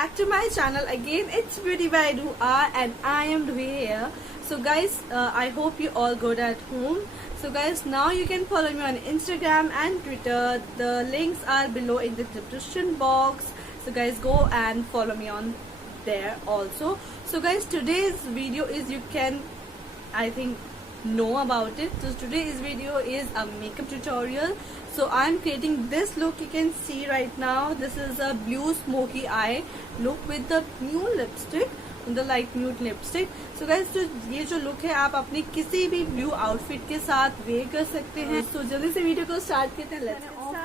back to my channel again. It's Beauty by Dua and I am Dua here. So guys, I hope you all good at home. So guys, now you can follow me on Instagram and Twitter. The links are below in the description box. So guys, go and follow me on there also. So guys, today's video is, you can I think know about it. So today's video is a makeup tutorial. So I'm creating this look. You can see right now, this is a blue smoky eye look with the new lipstick, the light nude lipstick. So guys, तो ये जो लुक है आप अपनी किसी भी blue outfit के साथ वेयर कर सकते हैं. तो जल्दी से वीडियो को स्टार्ट करते हैं.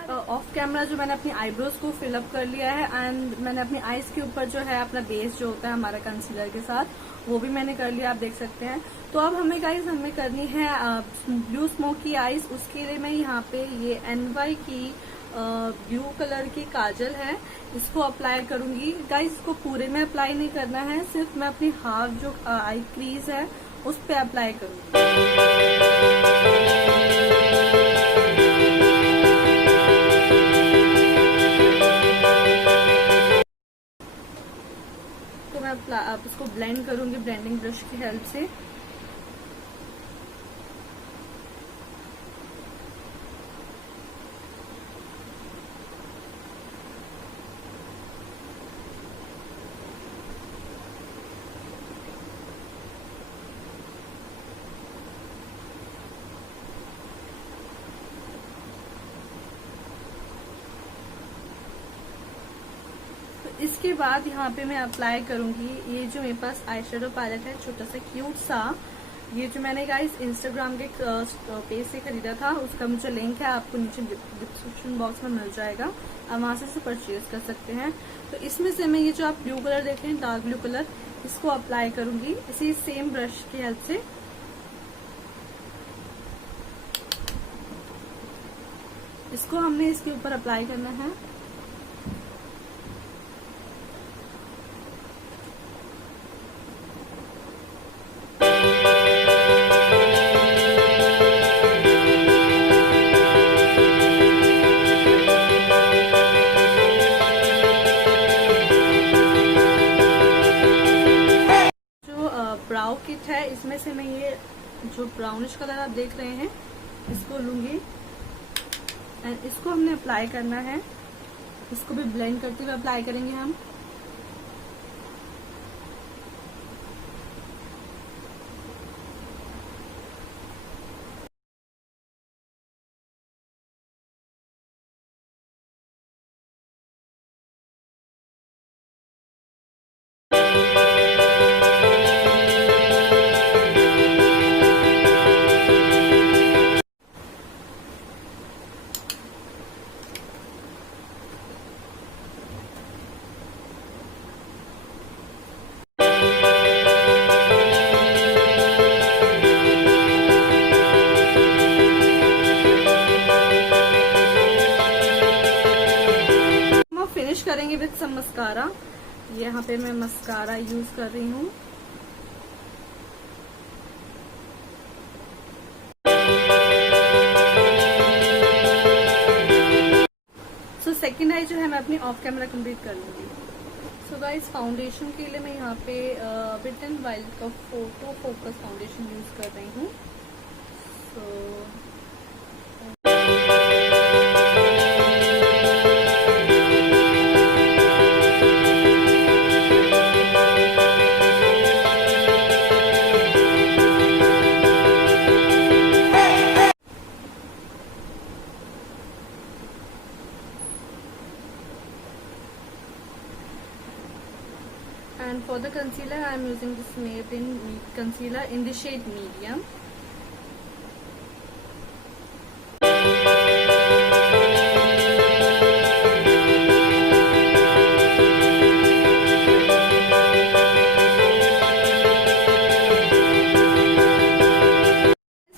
ऑफ कैमरा जो मैंने अपनी आईब्रोज को फिलअप कर लिया है एंड मैंने अपनी आईज के ऊपर जो है अपना बेस जो होता है हमारा कंसीलर के साथ, वो भी मैंने कर लिया, आप देख सकते हैं. तो अब हमें गाइस करनी है ब्लू स्मोकी आईज. उसके लिए मैं यहाँ पे ये NY की ब्लू कलर की काजल है, इसको अप्लाई करूंगी. गाइस, इसको पूरे में अप्लाई नहीं करना है, सिर्फ मैं अपनी हाफ जो आई क्रीज है उस पे अप्लाई करूंगी. तो मैं अब इसको ब्लेंड करूंगी ब्लेंडिंग ब्रश की हेल्प से. इसके बाद यहाँ पे मैं अप्लाई करूंगी ये जो मेरे पास आई शेडो पैलेट है, छोटा सा क्यूट सा. ये जो मैंने गाइस इंस्टाग्राम के पेज से खरीदा था, उसका मुझे लिंक है, आपको नीचे डिस्क्रिप्शन बॉक्स में मिल जाएगा, आप वहां से परचेज कर सकते हैं. तो इसमें से मैं ये जो आप ब्लू कलर देख रहे हैं, डार्क ब्लू कलर, इसको अप्लाई करूंगी इसी सेम ब्रश की हेल्प से. इसको हमने इसके ऊपर अप्लाई करना है. ब्राउ किट है, इसमें से मैं ये जो ब्राउनिश कलर आप देख रहे हैं इसको लूंगी एंड इसको हमने अप्लाई करना है. इसको भी ब्लेंड करते हुए अप्लाई करेंगे हम. करेंगे विद सम मस्कारा. यहाँ पे मैं मस्कारा यूज कर रही हूँ. सो सेकेंड आई जो है मैं अपनी ऑफ कैमरा कंप्लीट कर लूंगी. सो गाइस, फाउंडेशन के लिए मैं यहाँ पे वेट एंड वाइल्ड का फोटो फोकस फाउंडेशन यूज कर रही हूँ. And for the concealer, I am using this Maybelline concealer in the shade medium.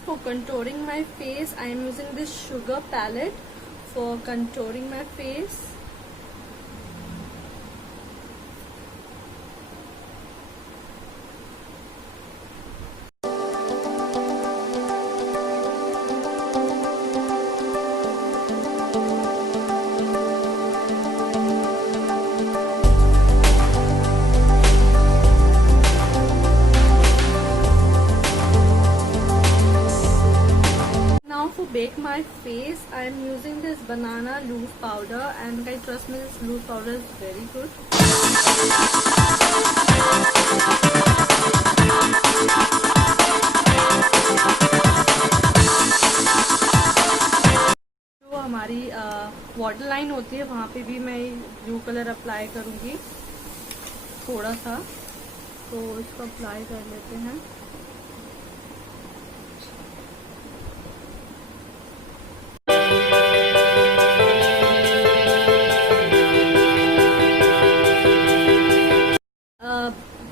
For contouring my face, I am using this sugar palette for contouring my face. to bake my face, I am using this banana loose powder, and guys, trust me, this loose powder is very good. जो हमारी water line होती है वहाँ पे भी मैं blue colour apply करूँगी थोड़ा सा, तो इसको अप्लाई कर लेते हैं।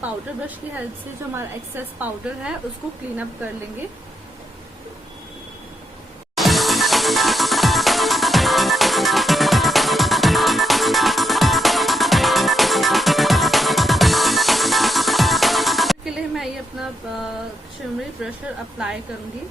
पाउडर ब्रश की हेल्प से जो हमारा एक्सेस पाउडर है उसको क्लीन अप कर लेंगे। के लिए मैं ये अपना शिमरी ब्रशर अप्लाई करूंगी।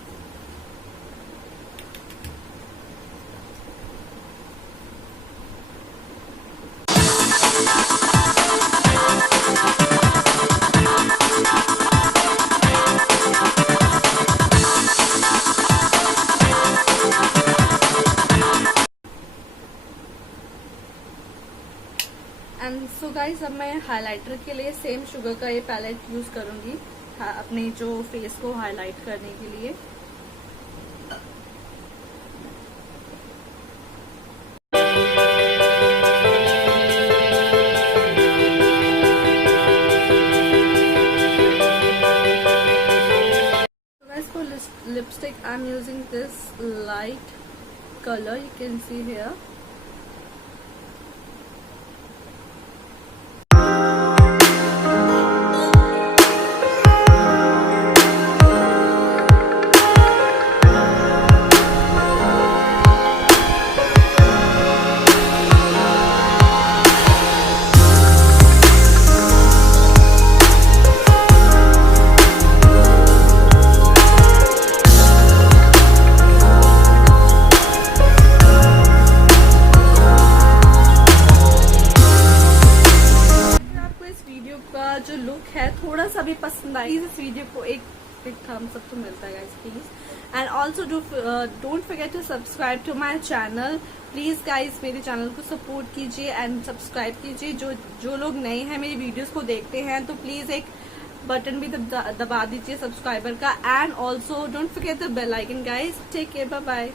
एंड सो गाइस, अब मैं हाइलाइटर के लिए सेम शुगर का ये पैलेट यूज करूंगी अपने जो फेस को हाईलाइट करने के लिए। So guys, for lipstick I'm using this light color, you can see here. जो लुक है थोड़ा सा भी पसंद आई, इस वीडियो को एक बिग थम्स अप तो मिलता है guys please. And also don't forget to subscribe to my channel please guys, मेरे चैनल को सपोर्ट कीजिए एंड सब्सक्राइब कीजिए। जो लोग नए हैं मेरी वीडियोस को देखते हैं तो प्लीज एक बटन भी दबा दीजिए सब्सक्राइबर का। And also don't forget the bell icon guys. Take care, bye bye.